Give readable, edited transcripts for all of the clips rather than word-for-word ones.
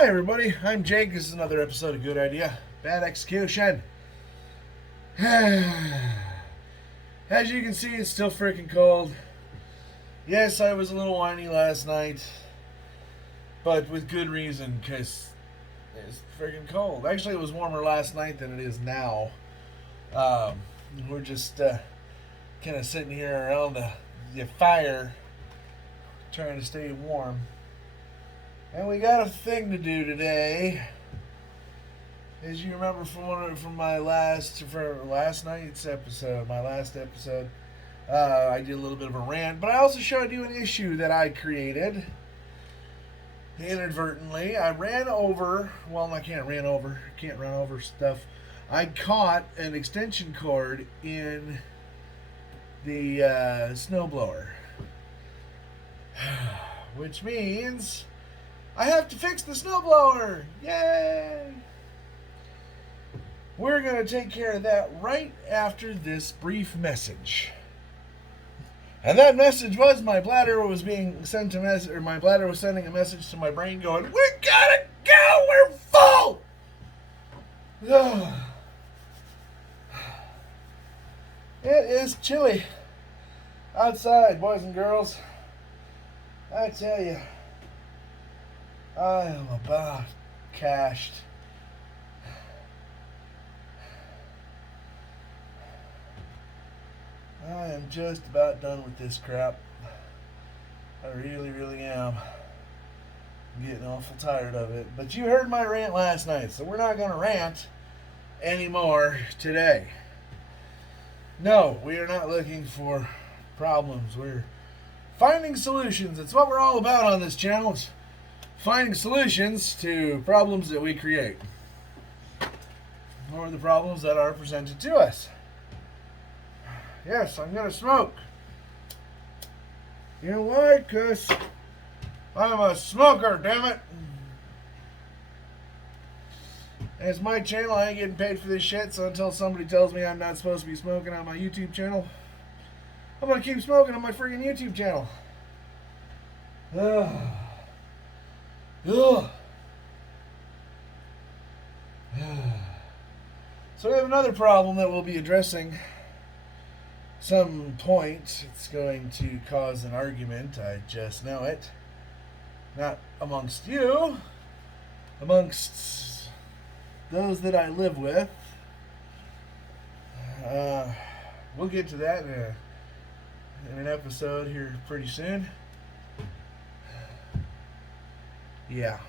Hi everybody, I'm Jake. This is another episode of Good Idea, Bad Execution. As you can see, it's still freaking cold. Yes, I was a little whiny last night, but with good reason, because it's freaking cold. Actually, it was warmer last night than it is now. Um, we're just kind of sitting here around the fire, trying to stay warm. And we got a thing to do today. As you remember from my last night's episode, my last episode, I did a little bit of a rant, but I also showed you an issue that I created inadvertently. I ran over. Well, I can't run over stuff. I caught an extension cord in the snowblower, which means I have to fix the snowblower. Yay! We're going to take care of that right after this brief message. And that message was my bladder was being sent a message, or my bladder was sending a message to my brain going, "We gotta go, we're full!" It is chilly outside, boys and girls. I tell you, I am about cashed. I am just about done with this crap. I really, really am. I'm getting awful tired of it. But you heard my rant last night, so we're not going to rant anymore today. No, we are not looking for problems. We're finding solutions. It's what we're all about on this channel. It's finding solutions to problems that we create, or the problems that are presented to us. Yes, I'm going to smoke. You know why? Because I'm a smoker, damn it. And it's my channel. I ain't getting paid for this shit, so until somebody tells me I'm not supposed to be smoking on my YouTube channel, I'm going to keep smoking on my freaking YouTube channel. Ugh. Ugh. So we have another problem that we'll be addressing some point. It's going to cause an argument, I just know it. Not amongst you, amongst those that I live with. We'll get to that in an episode here pretty soon. Yeah.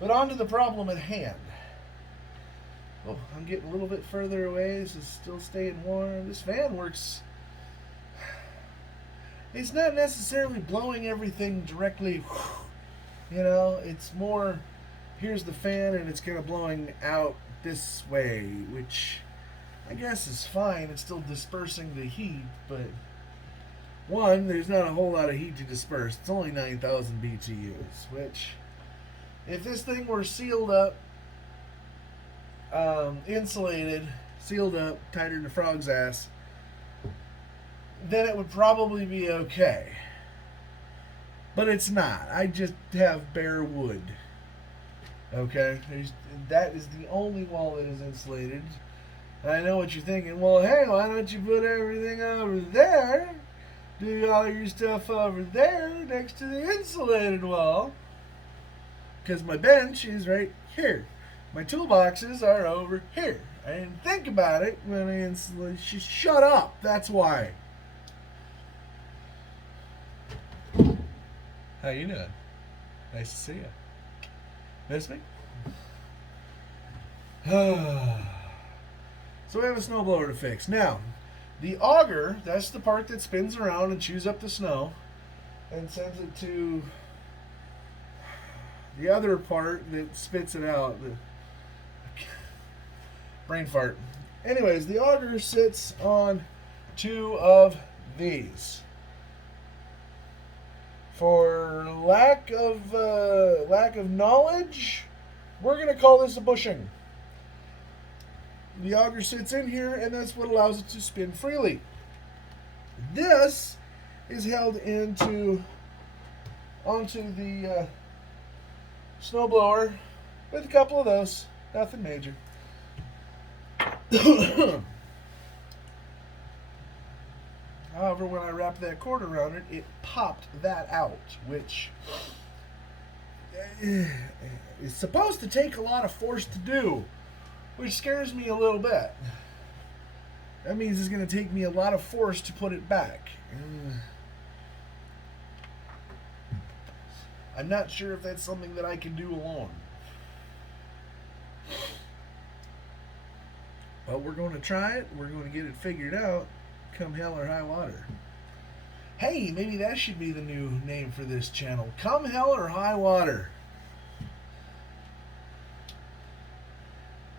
But on to the problem at hand. Oh, I'm getting a little bit further away. This is still staying warm. This fan works. It's not necessarily blowing everything directly. You know, it's more, here's the fan and it's kind of blowing out this way, which I guess is fine. It's still dispersing the heat, but one, there's not a whole lot of heat to disperse. It's only 9,000 BTUs, which, if this thing were sealed up, insulated, sealed up, tighter than a frog's ass, then it would probably be okay. But it's not. I just have bare wood. Okay? That is the only wall that is insulated. And I know what you're thinking. Well, hey, why don't you put everything over there? Do all your stuff over there next to the insulated wall. Because my bench is right here. My toolboxes are over here. I didn't think about it when I insulated. Shut up. That's why. How you doing? Nice to see you. Miss me? So we have a snowblower to fix. Now, the auger, that's the part that spins around and chews up the snow and sends it to the other part that spits it out. The brain fart. Anyways, the auger sits on two of these. For lack of knowledge, we're going to call this a bushing. The auger sits in here, and that's what allows it to spin freely. This is held onto the snowblower with a couple of those. Nothing major. However, when I wrapped that cord around it, it popped that out, which is supposed to take a lot of force to do, which scares me a little bit. That means it's going to take me a lot of force to put it back. I'm not sure if that's something that I can do alone. But we're going to try it. We're going to get it figured out come hell or high water. Hey, maybe that should be the new name for this channel. Come hell or high water.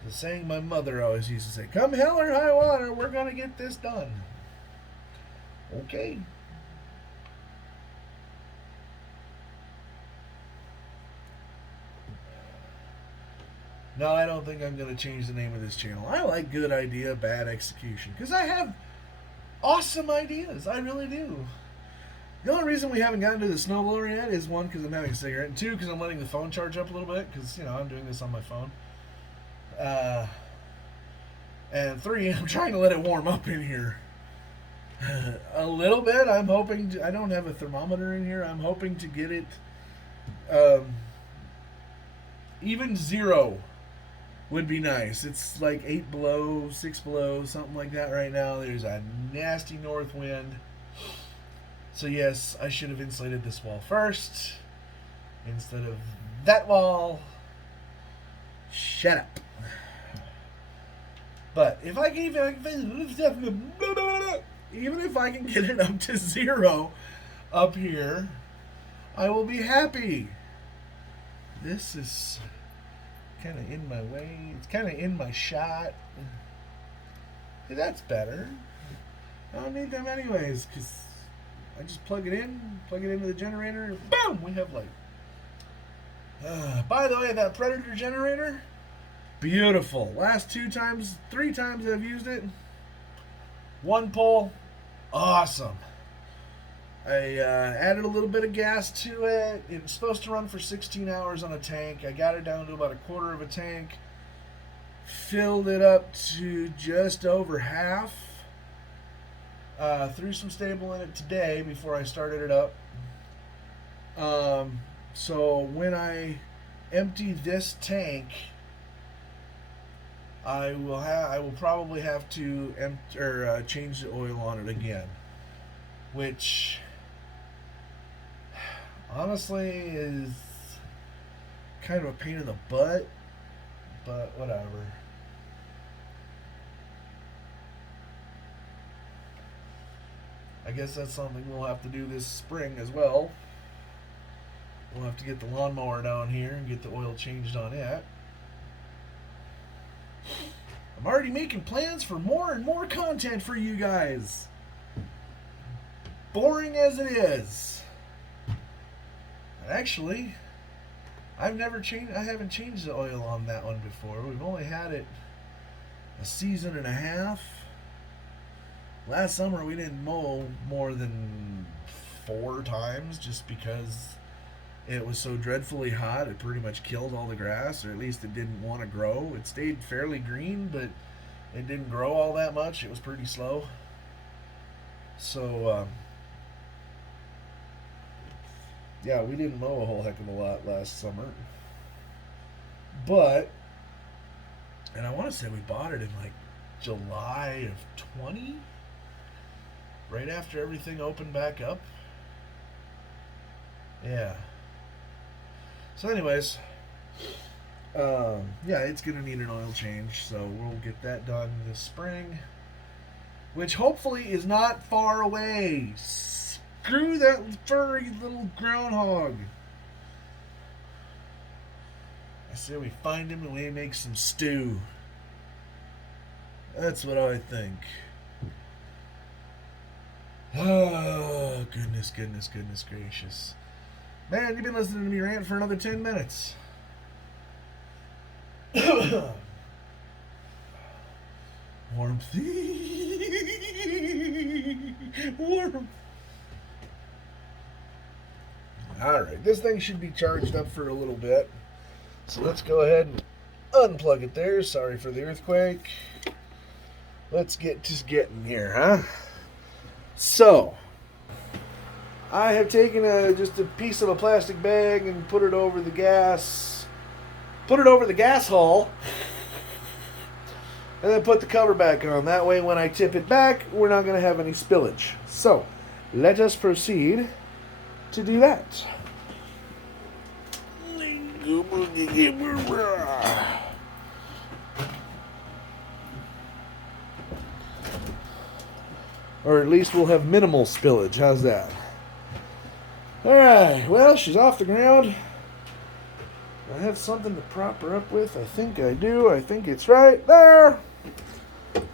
The saying my mother always used to say, come hell or high water, we're going to get this done. Okay. No, I don't think I'm going to change the name of this channel. I like good idea, bad execution. Because I have awesome ideas. I really do. The only reason we haven't gotten to the snowblower yet is one, because I'm having a cigarette, and two, because I'm letting the phone charge up a little bit, because, I'm doing this on my phone. And three, I'm trying to let it warm up in here. A little bit. I'm hoping I don't have a thermometer in here. I'm hoping to get it even 0 would be nice. It's like 8 below, 6 below, something like that right now. There's a nasty north wind. So yes, I should have insulated this wall first instead of that wall. Shut up. But if I can even if I can get it up to 0 up here, I will be happy. This is kind of in my way. It's kind of in my shot. That's better. I don't need them anyways, because I just plug it into the generator, boom, we have light. By the way, that Predator generator, beautiful. Last 3 times I've used it, 1 pole, awesome. I added a little bit of gas to it. It was supposed to run for 16 hours on a tank. I got it down to about 1/4 of a tank. Filled it up to just over half. Threw some stable in it today before I started it up. So when I empty this tank, I will probably have to change the oil on it again, which honestly is kind of a pain in the butt, but whatever. I guess that's something we'll have to do this spring as well. We'll have to get the lawnmower down here and get the oil changed on it. I'm already making plans for more and more content for you guys. Boring as it is. Actually, I haven't changed the oil on that one before. We've only had it a season and a half. Last summer we didn't mow more than 4 times just because it was so dreadfully hot. It pretty much killed all the grass, or at least it didn't want to grow. It stayed fairly green, but it didn't grow all that much. It was pretty slow. So, yeah, we didn't mow a whole heck of a lot last summer. But, and I want to say we bought it in like July of 20, right after everything opened back up. Yeah. So anyways, yeah, it's going to need an oil change, so we'll get that done this spring, which hopefully is not far away. Screw that furry little groundhog. I say we find him and we make some stew. That's what I think. Oh, goodness gracious. Man, you've been listening to me rant for another 10 minutes. Warmth. Warm. Alright, this thing should be charged up for a little bit. So let's go ahead and unplug it there. Sorry for the earthquake. Let's get just getting here, huh? So, I have taken just a piece of a plastic bag and put it over the gas. Put it over the gas hole. And then put the cover back on. That way when I tip it back, we're not going to have any spillage. So, let us proceed to do that. Or at least we'll have minimal spillage. How's that? Alright, well, she's off the ground. I have something to prop her up with. I think I do. I think it's right there.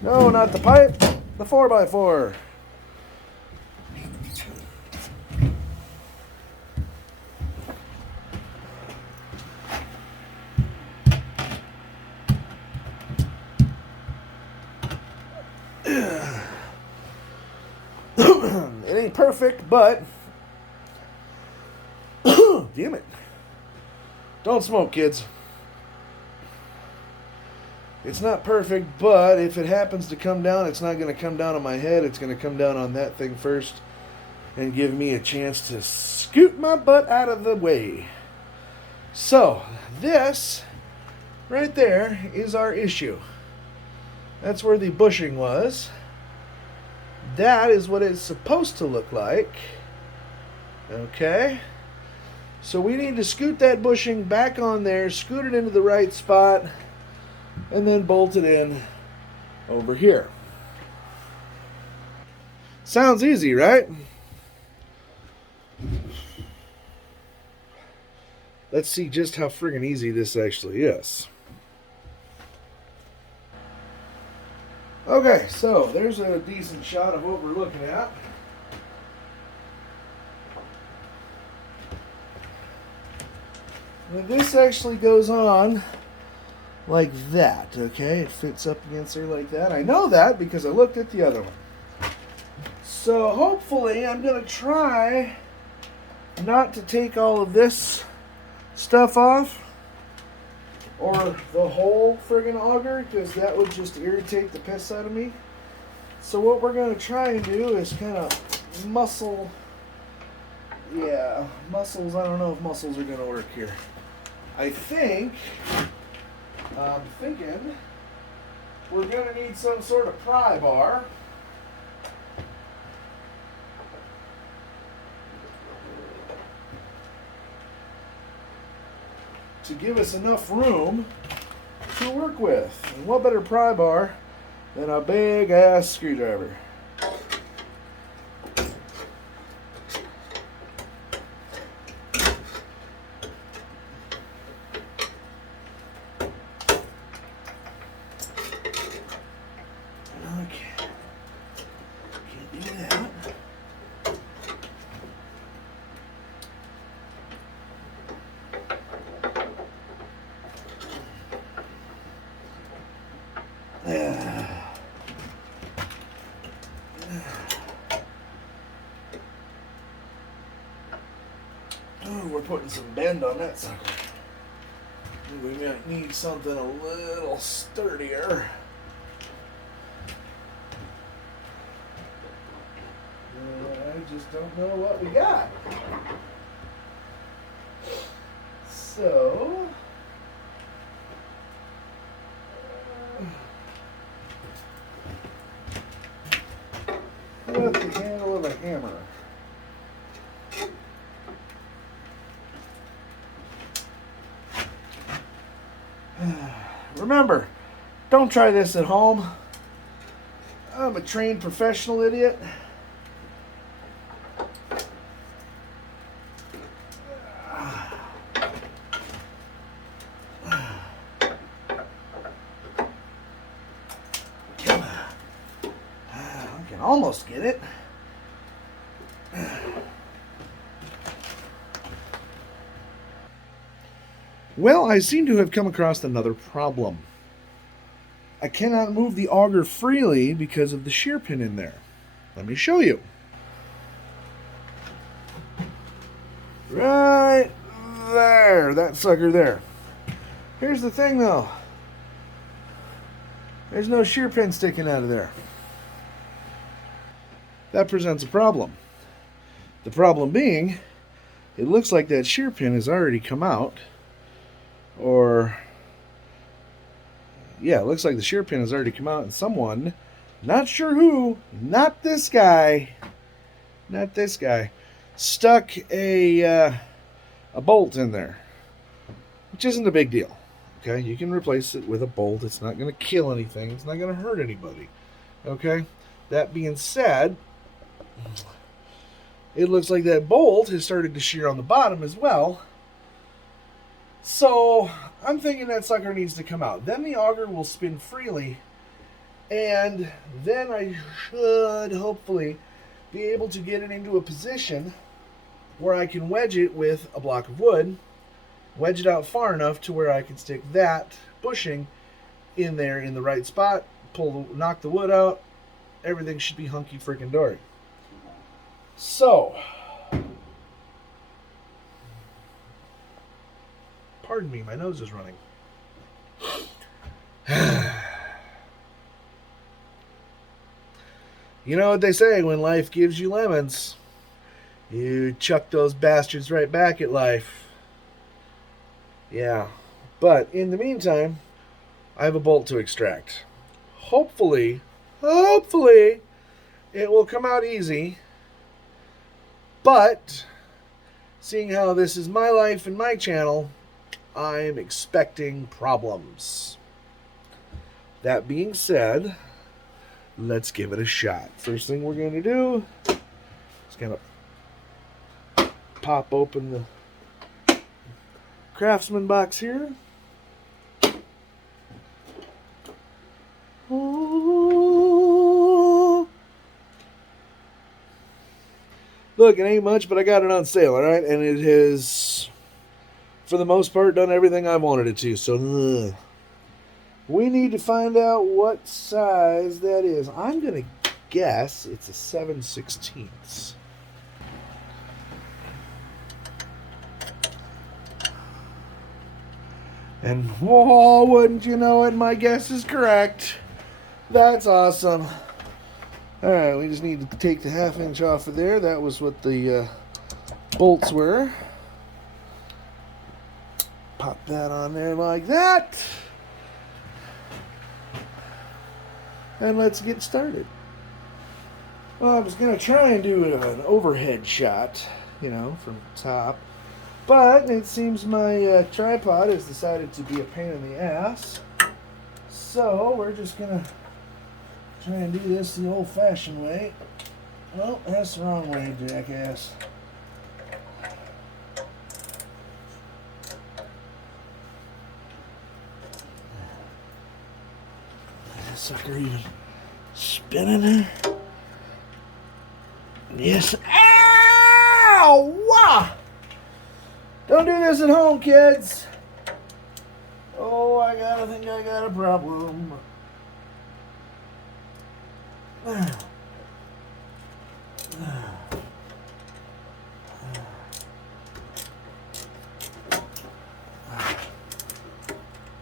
No, not the pipe. The 4x4. It ain't perfect, but damn it. Don't smoke, kids. It's not perfect, but if it happens to come down, it's not going to come down on my head. It's going to come down on that thing first and give me a chance to scoot my butt out of the way. So, this right there is our issue. That's where the bushing was. That is what it's supposed to look like. Okay. So we need to scoot that bushing back on there, scoot it into the right spot, and then bolt it in over here. Sounds easy, right? Let's see just how friggin' easy this actually is. Okay, so there's a decent shot of what we're looking at. Now this actually goes on like that, okay? It fits up against there like that. I know that because I looked at the other one. So hopefully I'm going to try not to take all of this stuff off or the whole friggin' auger, because that would just irritate the piss out of me. So what we're going to try and do is kind of muscles. I don't know if muscles are going to work here. I'm thinking we're going to need some sort of pry bar. To give us enough room to work with. And what better pry bar than a big ass screwdriver? Oh, we're putting some bend on that sucker. We might need something a little sturdier. I just don't know what we got. So... how about the handle of a hammer? Remember, don't try this at home. I'm a trained professional idiot. I can almost get it. Well, I seem to have come across another problem. I cannot move the auger freely because of the shear pin in there. Let me show you. Right there. That sucker there. Here's the thing, though. There's no shear pin sticking out of there. That presents a problem. The problem being, it looks like that shear pin has already come out. Or, yeah, it looks like the shear pin has already come out, and someone, not sure who, not this guy, stuck a bolt in there, which isn't a big deal. Okay, you can replace it with a bolt. It's not going to kill anything. It's not going to hurt anybody. Okay, that being said, it looks like that bolt has started to shear on the bottom as well. So I'm thinking that sucker needs to come out. Then the auger will spin freely, and then I should hopefully be able to get it into a position where I can wedge it with a block of wood, wedge it out far enough to where I can stick that bushing in there in the right spot, knock the wood out. Everything should be hunky freaking dory. So, pardon me, my nose is running. You know what they say, when life gives you lemons, you chuck those bastards right back at life. Yeah. But in the meantime, I have a bolt to extract. Hopefully, it will come out easy. But, seeing how this is my life and my channel, I'm expecting problems. That being said, let's give it a shot. First thing we're going to do is kind of pop open the Craftsman box here. Oh. Look, it ain't much, but I got it on sale, alright? And it has, for the most part, done everything I wanted it to. So, we need to find out what size that is. I'm going to guess it's a 7/16. And, whoa, wouldn't you know it, my guess is correct. That's awesome. Alright, we just need to take the 1/2 inch off of there. That was what the bolts were. Pop that on there like that. And let's get started. Well, I was going to try and do an overhead shot, you know, from the top. But it seems my tripod has decided to be a pain in the ass. So we're just going to try and do this the old-fashioned way. Oh, that's the wrong way, jackass. That sucker even spinning there? Yes. Ow! Don't do this at home, kids. Oh, I think I got a problem.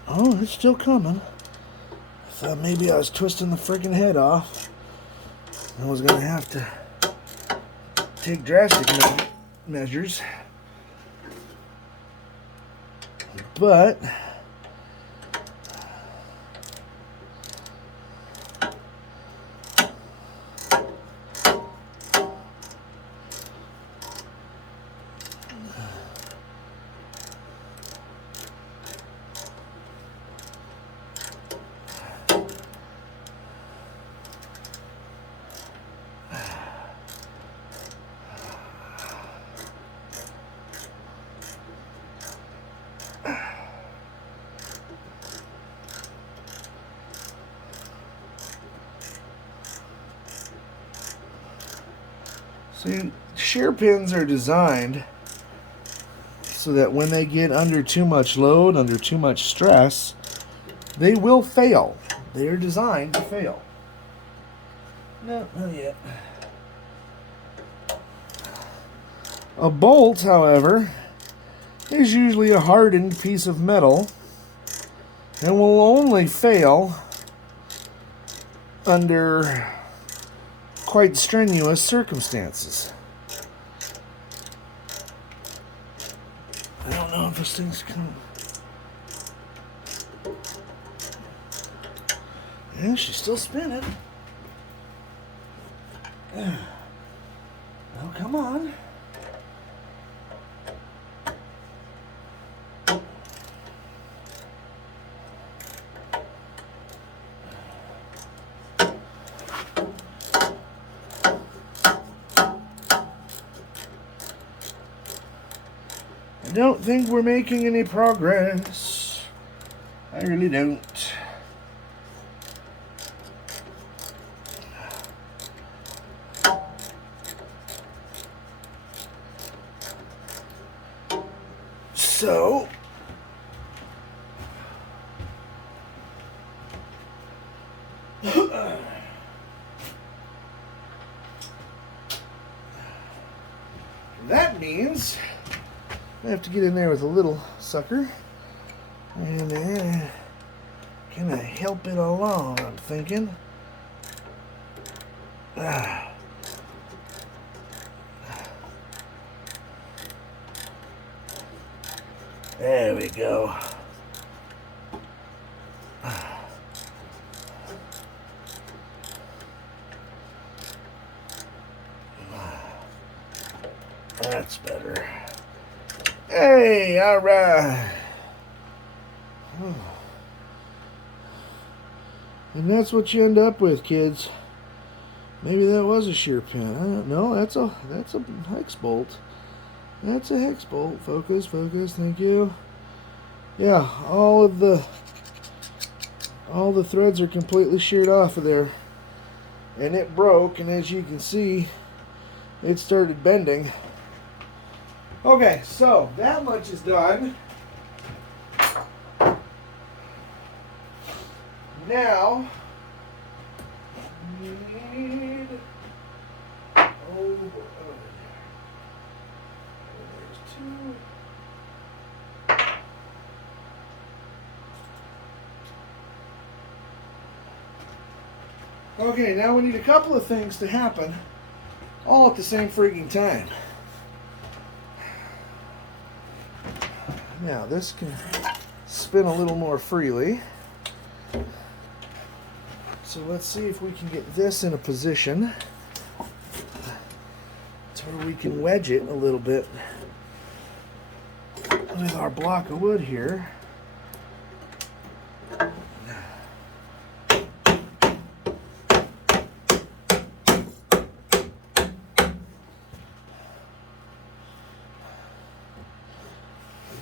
Oh, it's still coming. I thought maybe I was twisting the freaking head off. I was going to have to take drastic measures. But see, shear pins are designed so that when they get under too much load, under too much stress, they will fail. They are designed to fail. No, not yet. A bolt, however, is usually a hardened piece of metal and will only fail under quite strenuous circumstances. I don't know if this thing's coming. Yeah, she's still spinning. Oh, come on. I don't think we're making any progress. I really don't. So, that means I have to get in there with a little sucker and kind of help it along, I'm thinking. There we go. That's better. Hey, all right. And that's what you end up with, kids. Maybe that was a shear pin. I don't know. That's a hex bolt. That's a hex bolt. Focus, focus. Thank you. Yeah, all the threads are completely sheared off of there, and it broke. And as you can see, it started bending. Okay, so that much is done. Now, we need, oh, there's two. Okay, now we need a couple of things to happen all at the same freaking time. Now, this can spin a little more freely. So let's see if we can get this in a position to where we can wedge it a little bit with our block of wood here.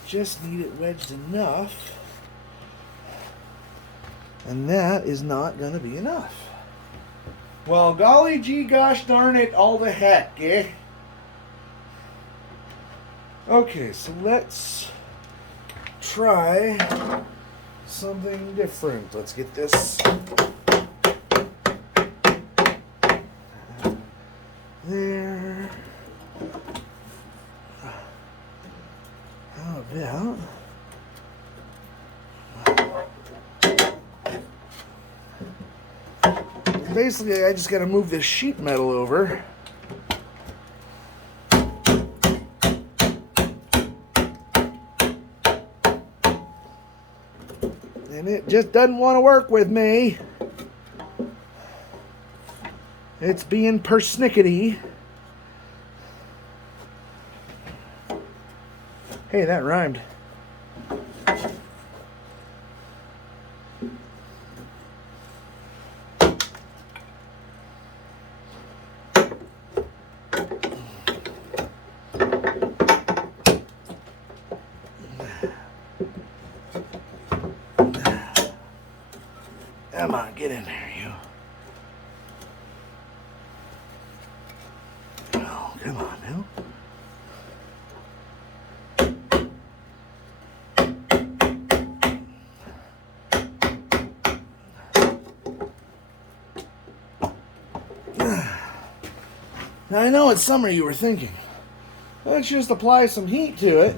Just need it wedged enough, and that is not going to be enough. Well, golly gee gosh darn it, all the heck, eh? Okay, so let's try something different. Let's get this there. How about basically I just got to move this sheet metal over. And it just doesn't want to work with me. It's being persnickety. Hey, that rhymed. Come on, get in there, you. Oh, come on now. Now, I know what some of you were thinking. Let's just apply some heat to it,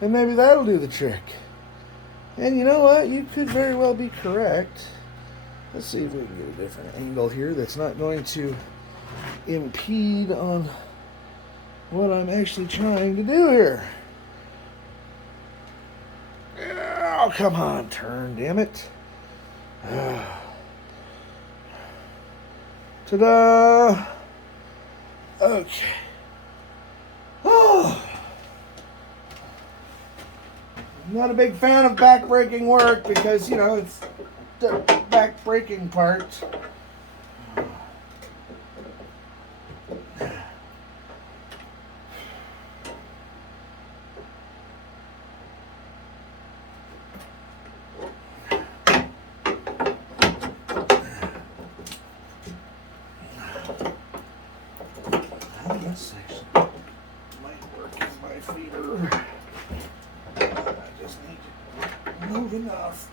and maybe that'll do the trick. And you know what? You could very well be correct. Let's see if we can get a different angle here that's not going to impede on what I'm actually trying to do here. Oh, come on, turn, damn it. Ta-da! Okay. Oh. I'm not a big fan of back-breaking work because, you know, it's the back-breaking part. This actually might work in my feeder. I just need to move enough.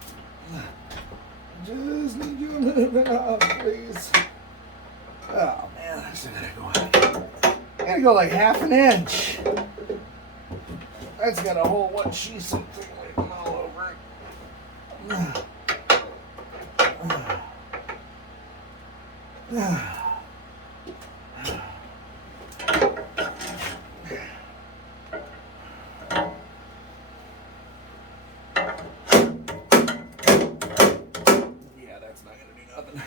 Just need you to move enough, please. Oh man, I still gotta go like half an inch. That's got a whole what she said thing written all over it. Yeah, that's not gonna do nothing.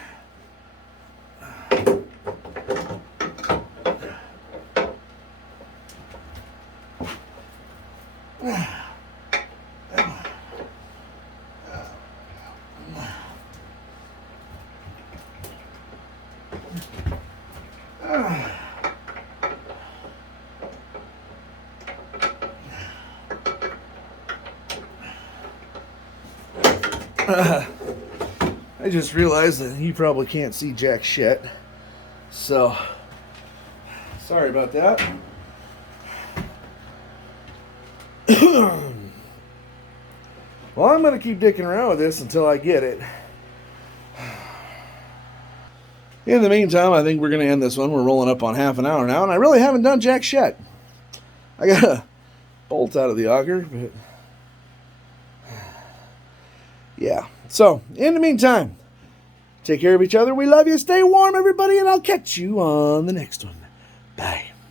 I just realized that you probably can't see jack shit, so sorry about that. Well, I'm going to keep dicking around with this until I get it. In the meantime, I think we're going to end this one. We're rolling up on half an hour now, and I really haven't done jack shit. I got a bolt out of the auger, but yeah. So, in the meantime, take care of each other. We love you. Stay warm, everybody, and I'll catch you on the next one. Bye.